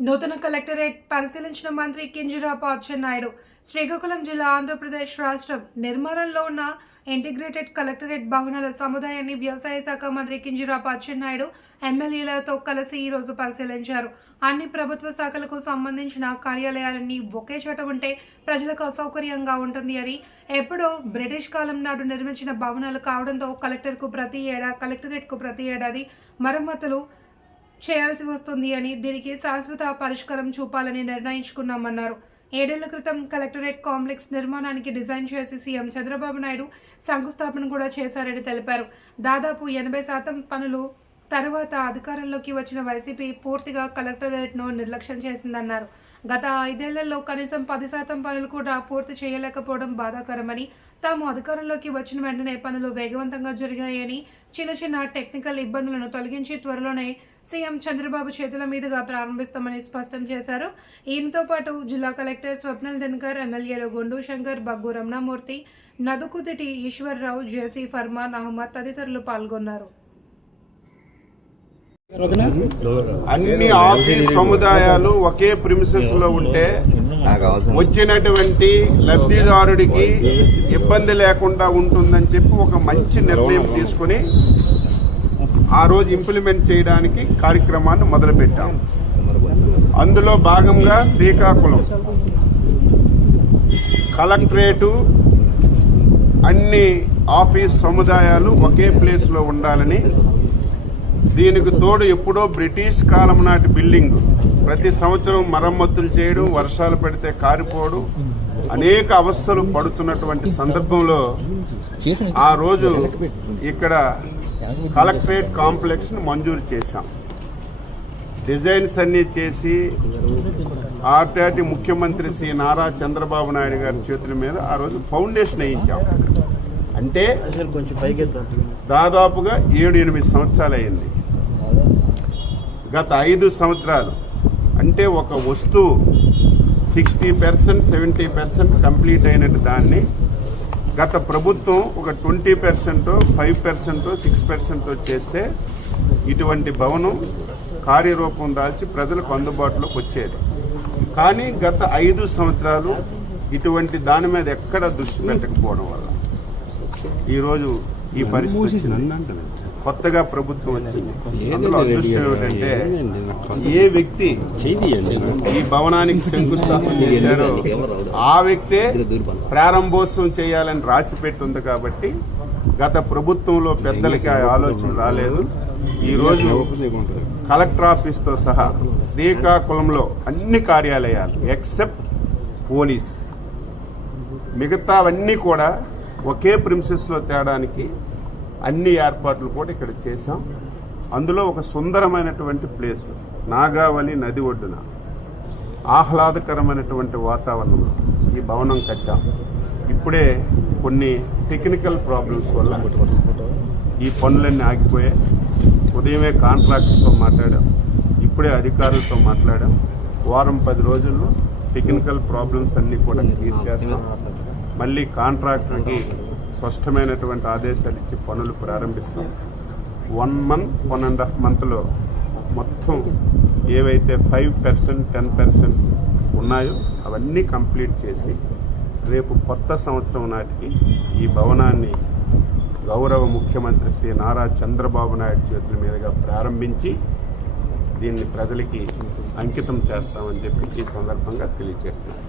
నూతన కలెక్టరేట్ పరిశీలించిన మంత్రి కింజరాపు అచ్చెన్నాయుడు శ్రీకాకుళం జిల్లా ఆంధ్రప్రదేశ్ రాష్ట్రం నిర్మాణంలో ఉన్న ఇంటిగ్రేటెడ్ కలెక్టరేట్ భవనాల సముదాయాన్ని వ్యవసాయ శాఖ మంత్రి కింజరాపు అచ్చెన్నాయుడు ఎమ్మెల్యేలతో కలిసి ఈ రోజు పరిశీలించారు. అన్ని ప్రభుత్వ శాఖలకు సంబంధించిన కార్యాలయాలన్నీ ఒకే చోట ఉంటే ప్రజలకు అసౌకర్యంగా ఉంటుంది అని ఎప్పుడో బ్రిటిష్ కాలం నాడు నిర్మించిన భవనాలు కావడంతో కలెక్టర్కు ప్రతి ఏడా కలెక్టరేట్కు ప్రతి ఏడాది మరమ్మతులు చేయాల్సి వస్తుంది అని దీనికి శాశ్వత పరిష్కారం చూపాలని నిర్ణయించుకున్నామన్నారు. ఏడేళ్ళ క్రితం కలెక్టరేట్ కాంప్లెక్స్ నిర్మాణానికి డిజైన్ చేసి సీఎం చంద్రబాబు నాయుడు శంకుస్థాపన కూడా చేశారని తెలిపారు. దాదాపు ఎనభై శాతం పనులు తర్వాత అధికారంలోకి వచ్చిన వైసీపీ పూర్తిగా కలెక్టరేట్ను నిర్లక్ష్యం చేసిందన్నారు. గత ఐదేళ్ళలో కనీసం పది శాతం పనులు కూడా పూర్తి చేయలేకపోవడం బాధాకరమని తాము అధికారంలోకి వచ్చిన వెంటనే పనులు వేగవంతంగా జరిగాయని చిన్న చిన్న టెక్నికల్ ఇబ్బందులను తొలగించి త్వరలోనే సీఎం చంద్రబాబు చేతుల మీదుగా ప్రారంభిస్తామని స్పష్టం చేశారు. ఈయనతో పాటు జిల్లా కలెక్టర్ స్వప్నల్ దినకర్ ఎమ్మెల్యేలు గుండు శంకర్ బగ్గు రమణమూర్తి నదుకుదిటి ఈశ్వర్రావు జేసీ ఫర్మాన్ అహ్మద్ తదితరులు పాల్గొన్నారు. అన్ని ఆఫీస్ సముదాయాలు ఒకే ప్రిమిసెస్లో ఉంటే వచ్చినటువంటి లబ్ధిదారుడికి ఇబ్బంది లేకుండా ఉంటుందని చెప్పి ఒక మంచి నిర్ణయం తీసుకుని ఆ రోజు ఇంప్లిమెంట్ చేయడానికి కార్యక్రమాన్ని మొదలుపెట్టాం. అందులో భాగంగా శ్రీకాకుళం. కలెక్టరేటు అన్ని ఆఫీస్ సముదాయాలు ఒకే ప్లేస్లో ఉండాలని దీనికి తోడు ఎప్పుడో బ్రిటిష్ కాలం నాటి బిల్డింగ్ ప్రతి సంవత్సరం మరమ్మతులు చేయడం వర్షాలు పడితే కారిపోవడం అనేక అవస్థలు పడుతున్నటువంటి సందర్భంలో ఆ రోజు ఇక్కడ కలెక్టరేట్ కాంప్లెక్స్ను మంజూరు చేశాం. డిజైన్స్ అన్ని చేసి ఆర్టాటి ముఖ్యమంత్రి శ్రీ నారా చంద్రబాబు నాయుడు గారి చేతుల మీద ఆ రోజు ఫౌండేషన్ వేయించాం. అంటే దాదాపుగా ఏడు ఎనిమిది సంవత్సరాలు అయింది. గత ఐదు సంవత్సరాలు. అంటే ఒక వస్తువు sixty percent seventy percent complete అయినట్టు దాన్ని గత ప్రభుత్వం ఒక twenty percent five percent six percent చేస్తే ఇటువంటి భవనం కార్యరూపం దాల్చి ప్రజలకు అందుబాటులోకి వచ్చేది. కానీ గత ఐదు సంవత్సరాలు ఇటువంటి దాని మీద ఎక్కడ దృష్టి పెట్టకపోవడం వల్ల ఈరోజు ఈ పరిస్థితి కొత్తగా ప్రభుత్వం వచ్చింది. అందులో అదృష్టం ఏమిటంటే ఏ వ్యక్తి ఈ భవనానికి శంకుస్థాపన చేశారో ఆ వ్యక్తే ప్రారంభోత్సవం చేయాలని రాసి పెట్టుంది కాబట్టి గత ప్రభుత్వంలో పెద్దలకి ఆ ఆలోచన రాలేదు. ఈ రోజు కలెక్టర్ ఆఫీస్తో సహా శ్రీకాకుళంలో అన్ని కార్యాలయాలు ఎక్సెప్ట్ పోలీస్. మిగతావన్నీ కూడా ఒకే ప్రిన్సెస్లో తేడానికి అన్ని ఏర్పాట్లు కూడా ఇక్కడ చేశాం. అందులో ఒక సుందరమైనటువంటి ప్లేస్ నాగావళి నది ఒడ్డున ఆహ్లాదకరమైనటువంటి వాతావరణంలో ఈ భవనం కట్టాం. ఇప్పుడే కొన్ని టెక్నికల్ ప్రాబ్లమ్స్ వల్ల ఈ పనులన్నీ ఆగిపోయాయి. ఉదయమే కాంట్రాక్టర్తో మాట్లాడాం. ఇప్పుడే అధికారులతో మాట్లాడాం. వారం పది రోజుల్లో టెక్నికల్ ప్రాబ్లమ్స్ అన్నీ కూడా క్లియర్ చేస్తాం. మళ్ళీ కాంట్రాక్టర్కి స్పష్టమైనటువంటి ఆదేశాలు ఇచ్చి పనులు ప్రారంభిస్తాం. One month one and half మంత్లో మొత్తం ఏవైతే ఫైవ్ పర్సెంట్ టెన్ పర్సెంట్ ఉన్నాయో అవన్నీ కంప్లీట్ చేసి రేపు కొత్త సంవత్సరం నాటికి ఈ భవనాన్ని గౌరవ ముఖ్యమంత్రి శ్రీ నారా చంద్రబాబు నాయుడు చేతుల మీదుగా ప్రారంభించి దీన్ని ప్రజలకి అంకితం చేస్తామని చెప్పి ఈ సందర్భంగా తెలియజేస్తున్నాను